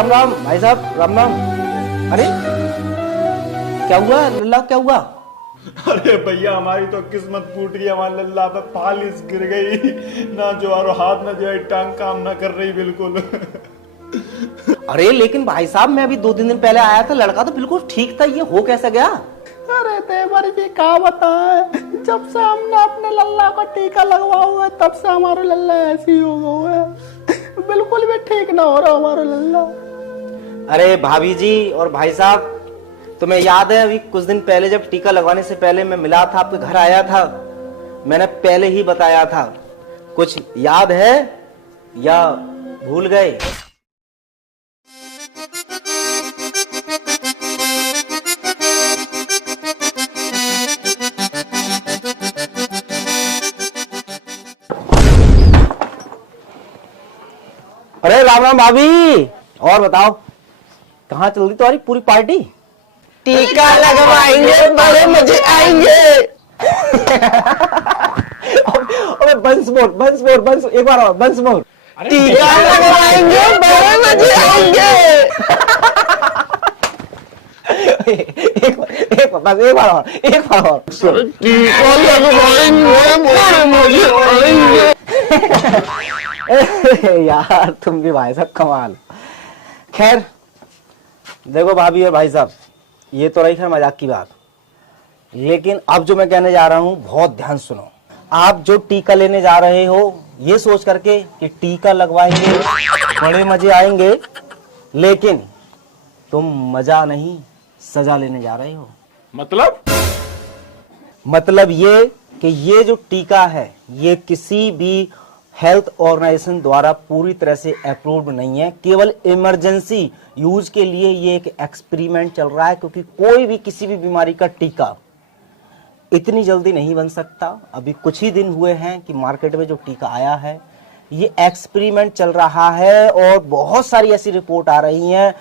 राम राम भाई साहब, राम राम। अरे क्या हुआ लल्ला, क्या हुआ? अरे भैया हमारी तो किस्मत फूट गई, हमारे लल्ला पे फालिस गिर गई ना, जो और हाथ में जो है टांग काम ना कर रही बिल्कुल। अरे लेकिन भाई साहब, मैं अभी 2-3 दिन पहले आया था, लड़का तो बिल्कुल ठीक था, ये हो कैसे गया? अरे तेवर जी क्या बताएं, जब से हमने अपने लल्ला का टीका लगवाया हुआ है तब से हमारा लल्ला ऐसे ही हो गया है, बिल्कुल भी ठीक ना हो रहा हमारा लल्ला। अरे भाभी जी और भाई साहब, तुम्हें याद है अभी कुछ दिन पहले जब टीका लगवाने से पहले मैं मिला था, आपके घर आया था, मैंने पहले ही बताया था, कुछ याद है या भूल गए? अरे राम राम भाभी, और बताओ कहाँ चल रही तुम्हारी पूरी पार्टी? टीका लगवाएंगे, बड़े मजे आएंगे। अबे बंस मोर, एक बार और बंस मोर। टीका लगवाएंगे, बड़े मजे आएंगे। एक बार और। टीका लगवाएंगे, बड़े मजे आएंगे। यार तुम भी भाई साहब कमाल। खैर देखो भाभी और भाई साहब, ये तो रही खैर मजाक की बात, लेकिन अब जो मैं कहने जा रहा हूं बहुत ध्यान सुनो। आप जो टीका लेने जा रहे हो ये सोच करके कि टीका लगवाएंगे बड़े मजे आएंगे, लेकिन तुम मजा नहीं सजा लेने जा रहे हो। मतलब ये कि ये जो टीका है ये किसी भी हेल्थ ऑर्गेनाइजेशन द्वारा पूरी तरह से अप्रूव्ड नहीं है, केवल इमरजेंसी यूज के लिए ये एक एक्सपेरिमेंट चल रहा है, क्योंकि कोई भी किसी भी बीमारी का टीका इतनी जल्दी नहीं बन सकता। अभी कुछ ही दिन हुए हैं कि मार्केट में जो टीका आया है ये एक्सपेरिमेंट चल रहा है, और बहुत सारी ऐसी रिपोर्ट आ रही हैं,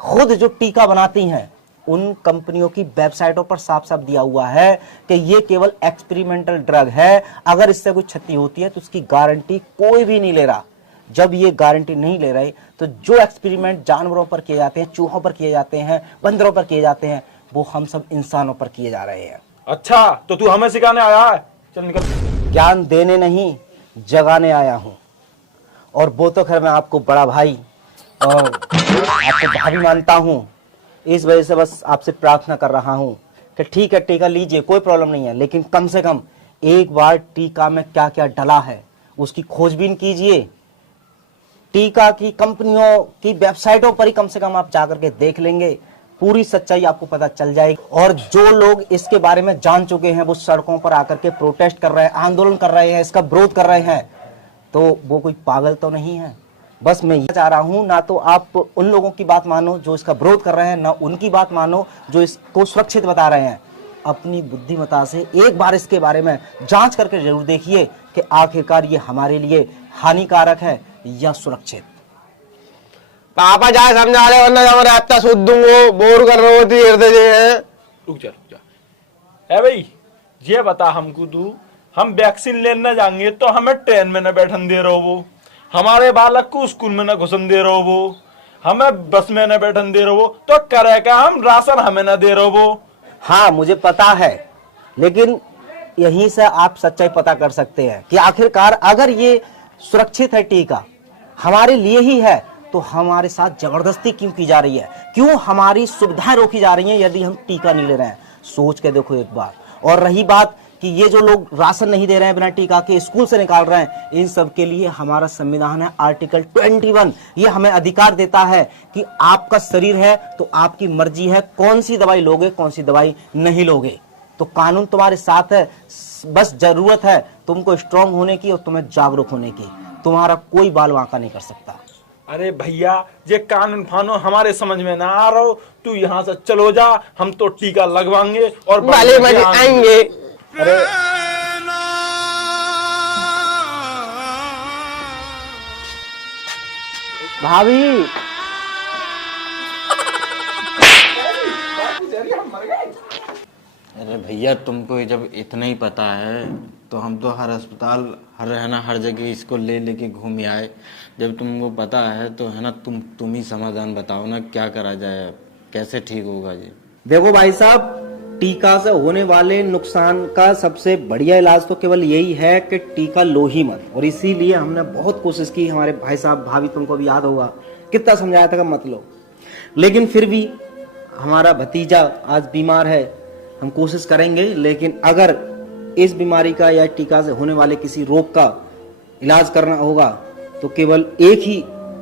खुद जो टीका बनाती हैं उन कंपनियों की वेबसाइटों पर साफ साफ दिया हुआ है कि ये केवल एक्सपेरिमेंटल ड्रग है, अगर इससे कोई क्षति होती है तो उसकी गारंटी कोई भी नहीं ले रहा। जब ये गारंटी नहीं ले रहे तो जो एक्सपेरिमेंट जानवरों पर किए जाते हैं, चूहों पर किए जाते हैं, बंदरों पर किए जाते हैं, वो हम सब इंसानों पर किए जा रहे हैं। अच्छा तो तू हमें सिखाने आया है, चल निकल। ज्ञान देने नहीं जगाने आया हूं, और वो तो खैर मैं आपको बड़ा भाई और आपको भाभी मानता हूं, इस वजह से बस आपसे प्रार्थना कर रहा हूं कि ठीक है टीका लीजिए, कोई प्रॉब्लम नहीं है, लेकिन कम से कम एक बार टीका में क्या क्या डला है उसकी खोजबीन कीजिए। टीका की कंपनियों की वेबसाइटों पर ही कम से कम आप जाकर के देख लेंगे, पूरी सच्चाई आपको पता चल जाएगी। और जो लोग इसके बारे में जान चुके हैं वो सड़कों पर आकर के प्रोटेस्ट कर रहे हैं, आंदोलन कर रहे हैं, इसका विरोध कर रहे हैं, तो वो कोई पागल तो नहीं है। बस मैं ये चाह रहा हूं, ना तो आप उन लोगों की बात मानो जो इसका विरोध कर रहे हैं, ना उनकी बात मानो जो इसको सुरक्षित बता रहे हैं। अपनी बुद्धिमत्ता से एक बार इसके बारे में जांच करके जरूर देखिए कि आखिरकार ये हमारे लिए हानिकारक है या सुरक्षित। पापा जाए समझा रहे, वरना हमारे हफ्ता सूद दूंगो, बोर कर रहे होती है। रुक जा। ए भाई ये बता हमको तू, हम वैक्सीन लेने जाएंगे तो हमें ट्रेन में न बैठन दे रहो वो, हमारे बालक को स्कूल में न घुसन दे रहो वो, हमें बस में न बैठन दे रहो वो, तो करे क्या हम राशन हमें न दे रहो वो। हाँ मुझे पता है, लेकिन यहीं से आप सच्चाई पता कर सकते हैं कि आखिरकार अगर ये सुरक्षित है, टीका हमारे लिए ही है, तो हमारे साथ जबरदस्ती क्यों की जा रही है, क्यों हमारी सुविधाएं रोकी जा रही हैं यदि हम टीका नहीं ले रहे हैं? सोच के देखो एक बार। और रही बात कि ये जो लोग राशन नहीं दे रहे हैं, बिना टीका के स्कूल से निकाल रहे हैं, इन सब के लिए हमारा संविधान है आर्टिकल 21, ये हमें अधिकार देता है कि आपका शरीर है तो आपकी मर्जी है कौन सी दवाई लोगे, कौन सी दवाई नहीं लोगे। तो कानून तुम्हारे साथ है, बस जरूरत है तुमको स्ट्रांग होने की और तुम्हें जागरूक होने की, तुम्हारा कोई बाल वांका नहीं कर सकता। अरे भैया ये कानून फानो हमारे समझ में ना आ रहा हो, तू यहाँ से चलो जा, हम तो टीका लगवाएंगे और भले मजे आएंगे। अरे भाभी अरे भैया तुमको जब इतना ही पता है तो हम तो हर अस्पताल हर जगह इसको लेके घूम आए। जब तुमको पता है तो है ना, तुम ही समाधान बताओ ना, क्या करा जाए, कैसे ठीक होगा जी। देखो भाई साहब, टीका से होने वाले नुकसान का सबसे बढ़िया इलाज तो केवल यही है कि टीका लो ही मत। और इसीलिए हमने बहुत कोशिश की, हमारे भाई साहब भाभी तुमको भी याद होगा कितना समझाया था कि मत लो, लेकिन फिर भी हमारा भतीजा आज बीमार है। हम कोशिश करेंगे, लेकिन अगर इस बीमारी का या टीका से होने वाले किसी रोग का इलाज करना होगा तो केवल एक ही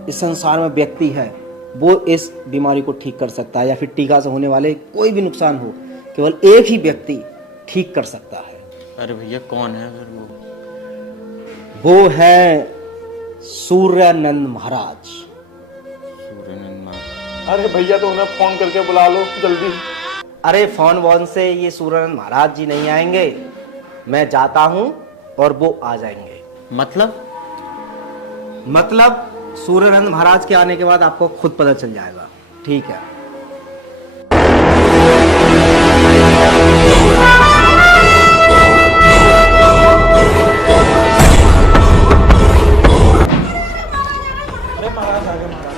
इस संसार में व्यक्ति है, वो इस बीमारी को ठीक कर सकता है, या फिर टीका से होने वाले कोई भी नुकसान हो केवल एक ही व्यक्ति ठीक कर सकता है। अरे भैया कौन है फिर वो है सूर्यानंद महाराज। सूर्यानंद महाराज? अरे भैया तो उन्हें फोन करके बुला लो जल्दी। अरे फोन वोन से ये सूर्यानंद महाराज जी नहीं आएंगे, मैं जाता हूं और वो आ जाएंगे। मतलब सूर्यानंद महाराज के आने के बाद आपको खुद पता चल जाएगा। ठीक है। अरे महाराज आ गए महाराज।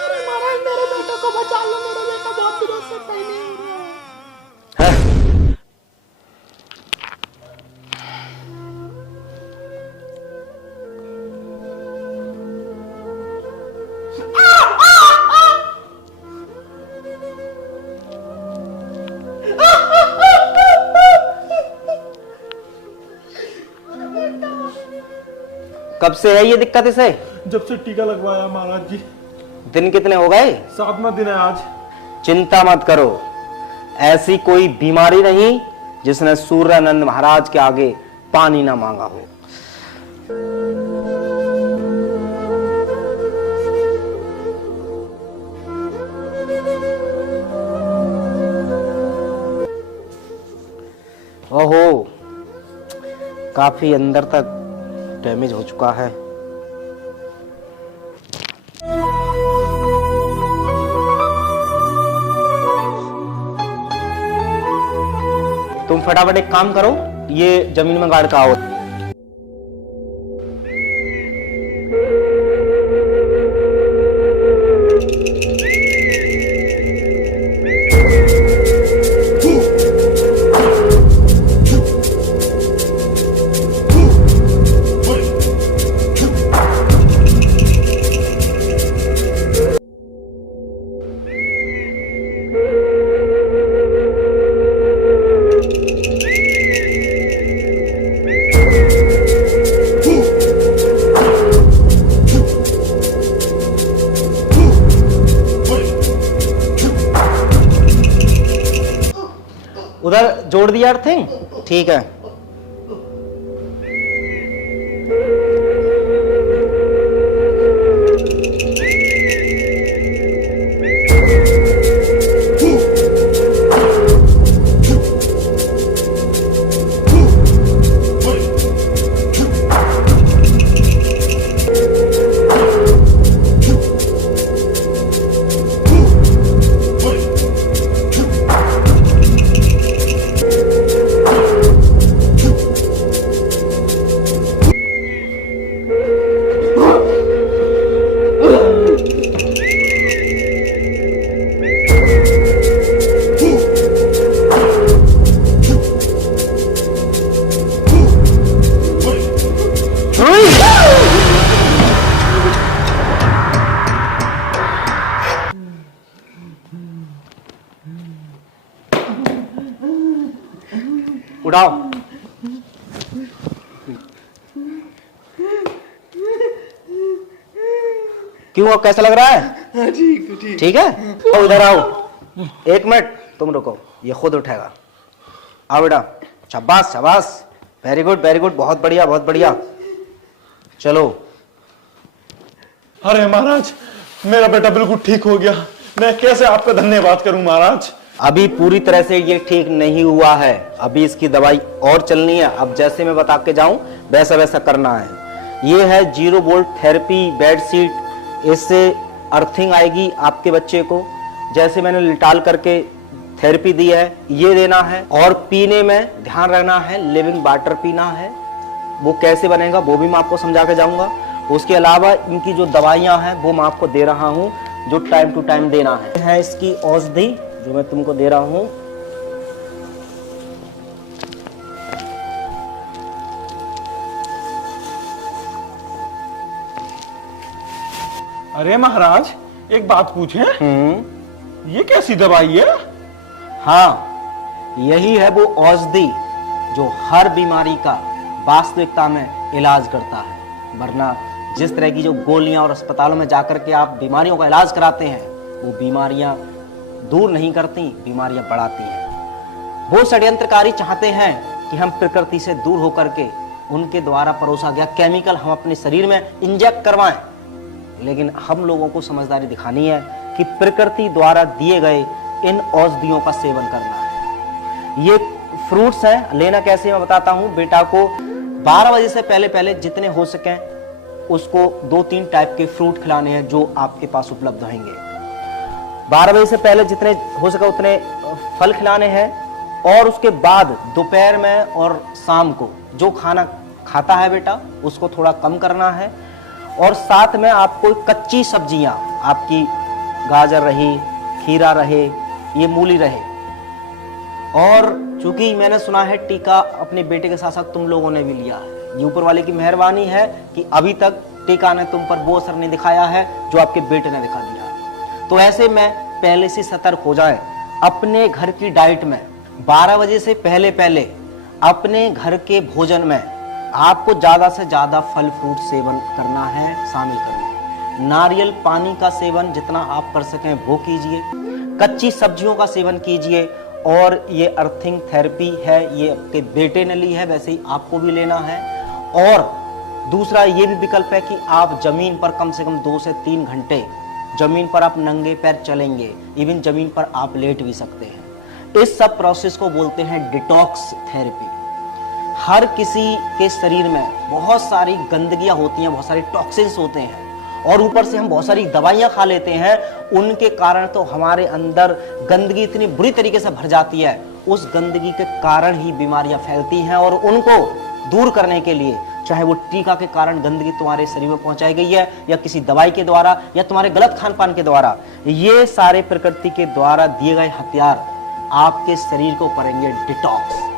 अरे महाराज मेरे बेटे को बचा लो, मेरा बेटा बहुत दिनों से सही नहीं हो रहा है। कब से है ये दिक्कत इसे? जब से टीका लगवाया महाराज जी। दिन कितने हो गए? 7वां दिन है आज। चिंता मत करो, ऐसी कोई बीमारी नहीं जिसने सूर्यानंद महाराज के आगे पानी ना मांगा हो। ओहो, काफी अंदर तक डैमेज हो चुका है। तुम फटाफट एक काम करो, ये जमीन में गाड़ का आओ। उधर जोड़ दिया अर्थिंग? ठीक है। उठाओ। क्यों, अब कैसा लग रहा है? ठीक है। तो उधर आओ, एक मिनट तुम रुको, ये खुद उठेगा। आओ बेटा, शाबाश शाबाश, वेरी गुड वेरी गुड, बहुत बढ़िया बहुत बढ़िया। चलो। अरे महाराज, मेरा बेटा बिल्कुल ठीक हो गया। मैं कैसे आपका धन्यवाद करूं महाराज। अभी पूरी तरह से ये ठीक नहीं हुआ है, अभी इसकी दवाई और चलनी है। अब जैसे मैं बता के जाऊं वैसा वैसा करना है। ये है 0 वोल्ट थेरेपी बेड सीट, इससे अर्थिंग आएगी आपके बच्चे को। जैसे मैंने लिटाल करके थेरेपी दी है ये देना है, और पीने में ध्यान रखना है, लिविंग वाटर पीना है। वो कैसे बनेगा वो भी मैं आपको समझा के जाऊंगा। उसके अलावा इनकी जो दवाइयां हैं वो मैं आपको दे रहा हूं, जो टाइम टू टाइम देना है इसकी औषधि जो मैं तुमको दे रहा हूं। अरे महाराज, एक बात पूछें, ये कैसी दवाई है? हाँ, यही है वो औषधि जो हर बीमारी का वास्तविकता में इलाज करता है। वरना जिस तरह की जो गोलियां और अस्पतालों में जाकर के आप बीमारियों का इलाज कराते हैं, वो बीमारियां दूर नहीं करती, बीमारियां बढ़ाती हैं। वो षड्यंत्रकारी चाहते हैं कि हम प्रकृति से दूर होकर के उनके द्वारा परोसा गया केमिकल हम अपने शरीर में इंजेक्ट करवाएं। लेकिन हम लोगों को समझदारी दिखानी है कि प्रकृति द्वारा दिए गए इन औषधियों का सेवन करना है। ये फ्रूट्स हैं, लेना कैसे मैं बताता हूं। बेटा को 12 बजे से पहले पहले जितने हो सकें उसको 2-3 टाइप के फ्रूट खिलाने हैं जो आपके पास उपलब्ध होंगे। 12 बजे से पहले जितने हो सके उतने फल खिलाने हैं, और उसके बाद दोपहर में और शाम को जो खाना खाता है बेटा उसको थोड़ा कम करना है। और साथ में आपको कच्ची सब्जियां, आपकी गाजर रही, खीरा रहे, ये मूली रहे। और चूंकि मैंने सुना है टीका अपने बेटे के साथ साथ तुम लोगों ने भी लिया है, ये ऊपर वाले की मेहरबानी है कि अभी तक टीका ने तुम पर वो असर नहीं दिखाया है जो आपके बेटे ने दिखा दिया। तो ऐसे में पहले से सतर्क हो जाए। अपने घर की डाइट में 12 बजे से पहले पहले अपने घर के भोजन में आपको ज्यादा से ज्यादा फल फ्रूट सेवन करना है, शामिल करना है। नारियल पानी का सेवन जितना आप कर सकें वो कीजिए, कच्ची सब्जियों का सेवन कीजिए। और ये अर्थिंग थेरेपी है, ये आपके बेटे ने ली है, वैसे ही आपको भी लेना है। और दूसरा ये भी विकल्प है कि आप जमीन पर कम से कम 2 से 3 घंटे जमीन पर आप नंगे पैर चलेंगे, इवन जमीन पर आप लेट भी सकते हैं। इस सब प्रोसेस को बोलते हैं डिटॉक्स थेरेपी। हर किसी के शरीर में बहुत सारी गंदगियां होती हैं, बहुत सारे टॉक्सिन्स होते हैं, और ऊपर से हम बहुत सारी दवाइयां खा लेते हैं। उनके कारण तो हमारे अंदर गंदगी इतनी बुरी तरीके से भर जाती है, उस गंदगी के कारण ही बीमारियां फैलती हैं। और उनको दूर करने के लिए, चाहे वो टीका के कारण गंदगी तुम्हारे शरीर में पहुंचाई गई है, या किसी दवाई के द्वारा, या तुम्हारे गलत खान पान के द्वारा, ये सारे प्रकृति के द्वारा दिए गए हथियार आपके शरीर को करेंगे डिटॉक्स।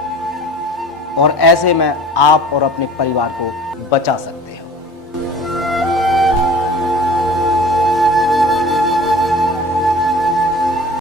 और ऐसे में आप और अपने परिवार को बचा सकते हैं।